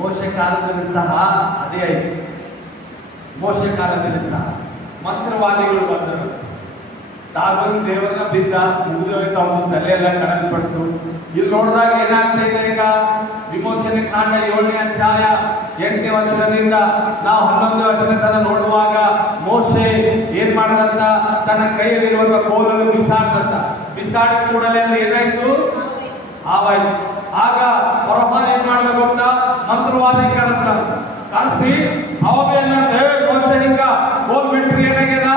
ಮೋಶೆ ಕಾಲದಲ್ಲಿ ಸಹ ಅದೇ ಆಯಿತು. ಮೋಶೆ ಕಾಲದಲ್ಲಿ ಸಹ ಮಂತ್ರವಾದಿಗಳು ಬಂದರು. ತಾಗೊಂದು ದೇವರನ್ನ ಬಿದ್ದ, ಮುಗಿದು ಹೋಯ್ತು, ಅವನು ತಲೆ ಎಲ್ಲ ಕಡಲ್ಪಟ್ಟು. ಇಲ್ಲಿ ನೋಡಿದಾಗ ಏನಾಗ್ತಾ ಇದೆ ಈಗ? ವಿಮೋಚನೆ ಕಾಂಡ 7ನೇ ಅಧ್ಯಾಯ 8ನೇ ವಚನದಿಂದ ನಾವು 11ನೇ ವಚನ ತನಕ ನೋಡುವಾಗ ಮೋಶೆ ಏನ್ ಮಾಡದಂತ, ತನ್ನ ಕೈಯಲ್ಲಿರುವ ಕೋಲನ್ನು ಬಿಸಾಡ್ದಂತ. ಬಿಸಾಡಿದ ಕೂಡಲೇ ಅಂದ್ರೆ ಏನಾಯ್ತು? ಆವಾಯ್ತು. ಆಗ ಫರೋಹ ಏನ್ ಮಾಡ್ದ ಗೊತ್ತಾ? ಮಂತ್ರವಾದಿ ಕಳಿಸಿ ಅವೇನಂದ್ರೆ ಮೋಶೆ ಹಿಂಗ ಹೋಗ್ಬಿಟ್ರಿ ಏನಾಗ್ಯದ?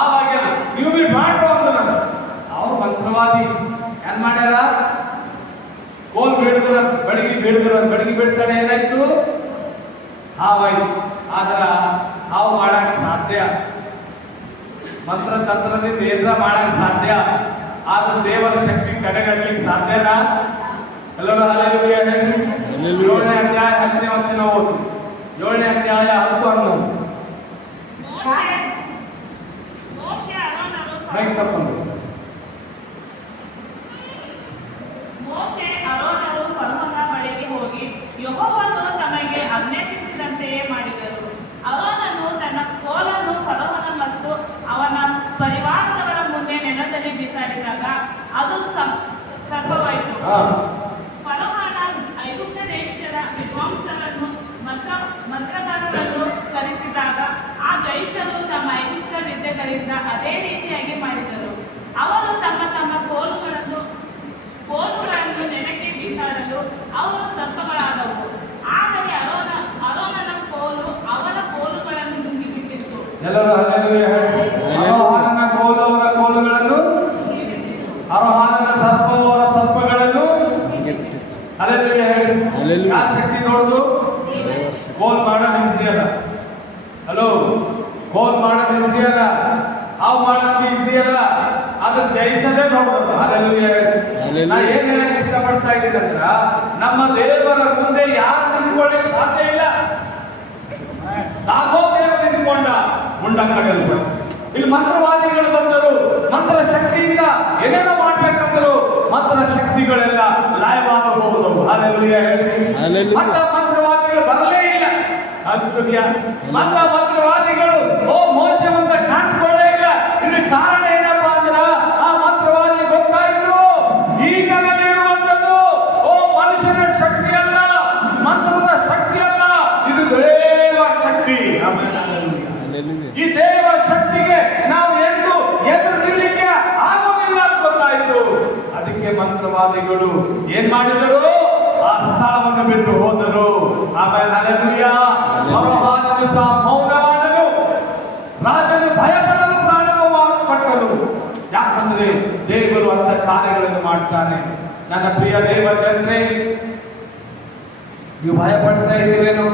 ಆವಾಗ್ಯದ, ನೀವು ಬಿ ಮಾಡ್ರು ಅಂದ. ಅವ್ರು ಮಂತ್ರವಾದಿ ಏನ್ ಮಾಡ್ಯಾರ? ಕೋಲ್ ಬೀಳಿದ್ರ, ಬೆಳಗ್ಗೆ ಬೀಳ್ತಾನೆ. ಏನಾಯ್ತು? ಹಾವಾಯ್ತು. ಆದ್ರ ಹಾವು ಮಾಡಕ್ ಸಾಧ್ಯ, ಮಂತ್ರ ತಂತ್ರದಿಂದ ಏನ್ರ ಮಾಡಕ್ ಸಾಧ್ಯ, ಆದ್ರೆ ದೇವರ ಶಕ್ತಿ ಕಡೆಗಟ್ಟಲಿಕ್ಕೆ ಸಾಧ್ಯನಾ? ಎಲ್ಲರೂ ಹಲ್ಲೆಲೂಯಾ ಹೇಳಿ. 7ನೇ ಅಧ್ಯಾಯ 10ನೇ ವಚನ ಓದು. 7ನೇ ಅಧ್ಯಾಯ 10 ಮೋಶೆ ಆರೋನರು ಫರೋಹನ ಬಳಿಗೆ ಹೋಗಿ ಯೆಹೋವನು ತಮಗೆ ಆಜ್ಞಾಪಿಸಿದಂತೆಯೇ ಮಾಡಿದರು. ಆರೋನನು ತನ್ನ ಕೋಲನ್ನು ಫರೋಹನ ಮತ್ತು ಅವನ ಪರಿವಾರದವರ ಮುಂದೆ ನೆಲದಲ್ಲಿ ಬಿಸಾಡಿದಾಗ ಅದು ಸರ್ಪವಾಯಿತು. ಫರೋಹನ ಐಗುಪ್ತ ದೇಶದ ವಿದ್ವಾಂಸರನ್ನು ಮಂತ್ರಗಾರರನ್ನು ಕರೆಸಿದಾಗ ಆ ಜಯಿಸಲು ತಮ್ಮ ಐಗುಪ್ತ ವಿದ್ಯೆಗಳಿಂದ ಅದೇ ರೀತಿಯಾಗಿ ಮಾಡಿದರು. ಅವರು ತಮ್ಮ ತಮ್ಮ ಕೋಲುಗಳನ್ನು ನೆಲಕ್ಕೆ ಬೀಸಾಡಲು ಅವರು ಸರ್ಪಗಳಾದವು. ಆದರೆ ಅರೋನನ ಕೋಲು ಅವರ ಕೋಲುಗಳನ್ನು ನುಂಗಿಬಿಟ್ಟಿತ್ತು. ಅರೋಹಾನನ ಕೋಲು ಅವರ ಕೋಲುಗಳನ್ನು, ಅರೋಹಾನನ ಸರ್ಪವು ಅವರ ಸರ್ಪಗಳನ್ನು. ಹಲ್ಲೆಲೂಯಾ. ಶಕ್ತಿ ನೋಡುದು ಕೋಲ್ ಮಾಡೋದು ಈಸಿ ಅಲ್ಲ. ಹಲೋ, ಕೋಲ್ ಮಾಡೋದು ಈಸಿ ಅಲ್ಲ, ಹಾವು ಮಾಡೋದು ಈಸಿ ಅಲ್ಲ, ಅದ್ರ ಜಯಿಸದೇ ನೋಡ್ಬೋದು. ಹಲ್ಲೆಲೂಯಾ. ನಾ ಏನ್ ಹೇಳಕ್ ಇಷ್ಟಪಡ್ತಾ ಇದ್ದೀನಿ ಅಂದ್ರ, ನಮ್ಮ ದೇವರ ಮುಂದೆ ಯಾರು ನಿಂತ್ಕೊಳ್ಳಿಕ್ ಸಾಧ್ಯ ಇಲ್ಲ. ತಾಗೋ ದೇವರು ನಿಂತ್ಕೊಂಡ ಮುಂಡ ಕಡಲ್ಪಟ್ಟ. ಇಲ್ಲಿ ಮಂತ್ರವಾದಿಗಳು ಬಂದರು, ಮಂತ್ರ ಶಕ್ತಿಯಿಂದ ಏನೇನೋ ಮಾಡ್ಬೇಕಂದ್ರು, ಮಂತ್ರ ಶಕ್ತಿಗಳೆಲ್ಲ ಲಯವಾಗಬಹುದು. ಹಲ್ಲೆಲೂಯಾ ಹೇಳಿ. ಮಂತ್ರವಾದಿಗಳು ಬರಲೇ ಇಲ್ಲ. ಮಂತ್ರವಾದಿಗಳು ಮೋಶೆ ಮುಂದೆ ಕಾಣಿಸ್ಕೊಳ್ಳೇ ಇಲ್ಲ. ಇದಕ್ಕೆ ಕಾರಣ ಏನಪ್ಪಾ ಅಂದ್ರ, ಆ ಮಂತ್ರವಾದಿ ಗೊತ್ತಾಯ್ತು, ಈಗಲಿರುವಂಥದ್ದು ಮನುಷ್ಯನ ಶಕ್ತಿ ಅಲ್ಲ, ಮಂತ್ರದ ಶಕ್ತಿ ಅಲ್ಲ, ಇದು ದೇವ ಶಕ್ತಿ. ಈ ದೇವ ಶಕ್ತಿಗೆ ನಾವು ಎದುರು ನಿಲ್ಲಲಿಕ್ಕೆ ಆಗೋದಿಲ್ಲ ಅಂತ ಗೊತ್ತಾಯ್ತು. ಅದಕ್ಕೆ ಮಂತ್ರವಾದಿಗಳು ಏನ್ ಮಾಡಿದರು? ಆ ಸ್ಥಳವನ್ನು ಬಿಟ್ಟು ಹೋದರು. ಆಮೇಲೆ ಹಲ್ಲೆಲೂಯಾ, ಫರೋಹನು ಸಹ ಮೌನವಾದನು, ರಾಜನು ಭಯಪಡಲು ಪ್ರಾರಂಭಪಟ್ಟರು. ಯಾಕಂದ್ರೆ ದೇವರು ಅಂತ ಕಾರ್ಯಗಳನ್ನು ಮಾಡ್ತಾನೆ. ನನ್ನ ಪ್ರಿಯ ದೇವ ಜನರೇ, ನೀವು ಭಯಪಡ್ತಾ ಇದ್ದೀರೇನು?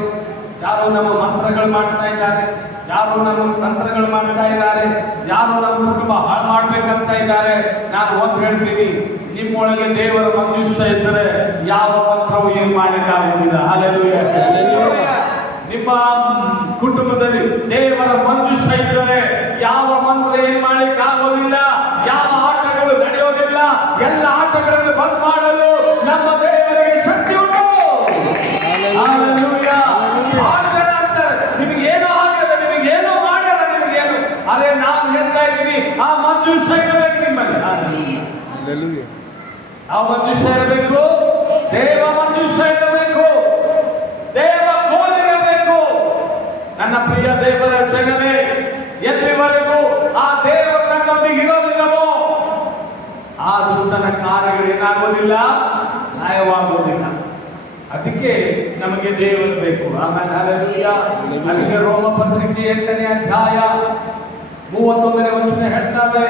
ಯಾರು ನಮ್ಮ ಮಂತ್ರಗಳು ಮಾಡ್ತಾ ಇದ್ದಾರೆ, ಯಾರು ನಮ್ಮ ತಂತ್ರಗಳು ಮಾಡ್ತಾ ಇದ್ದಾರೆ, ಯಾರು ನಮ್ಮ ಕುಟುಂಬ ಹಾಳು ಮಾಡ್ಬೇಕಂತ ಇದ್ದಾರೆ. ನಾನು ಒಂದು ಹೇಳ್ತೀನಿ, ನಿಮ್ಮೊಳಗೆ ದೇವರ ಮಂಜುಷ್ಯ ಇದ್ದರೆ ಯಾವ ಮಂತ್ರವು ಏನ್ ಮಾಡಿಲ್ಲ. ಹಲ್ಲೆಲೂಯಾ. ನಿಮ್ಮ ಕುಟುಂಬದಲ್ಲಿ ದೇವರ ಮಂಜುಷ್ಯ ಇದ್ದರೆ ಯಾವ ಮಂತ್ರ ಏನ್ ಮಾಡ್ಲಿಕ್ಕಾಗೋದಿಲ್ಲ, ಯಾವ ಆಟಗಳು ನಡೆಯೋದಿಲ್ಲ. ಎಲ್ಲ ಆಟಗಳನ್ನು ಬಂದ್ ಮಾಡಲು ನಮ್ಮ ದೇವರಿಗೆ ಶಕ್ತಿ ಉಂಟು. ಹಲ್ಲೆಲೂಯಾ. ನಿಮಗೇನೋ ಆಗ್ತದೆ, ನಿಮಗೇನೋ ಮಾಡ್ಯಾರ, ನಿಮಗೇನು ಅದೇ ನಾನು ಹೇಳ್ತಾ ಇದ್ದೀನಿ, ಆ ಮಂಜುಷ್ಯ ಇರಬೇಕು ನಿಮ್ಮಲ್ಲಿ. ಆ ಮಂಜುಷ್ಯ ಇರಬೇಕು, ದೇವ ಮಂಜುಷ್ಯ ಇರಬೇಕು, ದೇವ ಕೋಲಿರಬೇಕು. ನನ್ನ ಪ್ರಿಯ ದೇವರ ಜನರೇ, ಎಲ್ಲಿವರೆಗೂ ಆ ದೇವರು ನನ್ನೊಂದಿಗೆ ಇರೋದಿಲ್ಲವೋ ಆ ದುಷ್ಟನ ಕಾರ್ಯಗಳು ಏನಾಗೋದಿಲ್ಲ, ನ್ಯಾಯವಾಗುವುದಿಲ್ಲ. ಅದಕ್ಕೆ ನಮಗೆ ದೇವರು ಬೇಕು. ಆಮೇಲೆ ಹಲ್ಲೆಲೂಯಾ. ಅದಕ್ಕೆ ರೋಮ ಪತ್ರಿಕೆ 8ನೇ ಅಧ್ಯಾಯ 31ನೇ ವಚನ ಹೇಳ್ತಾರೆ,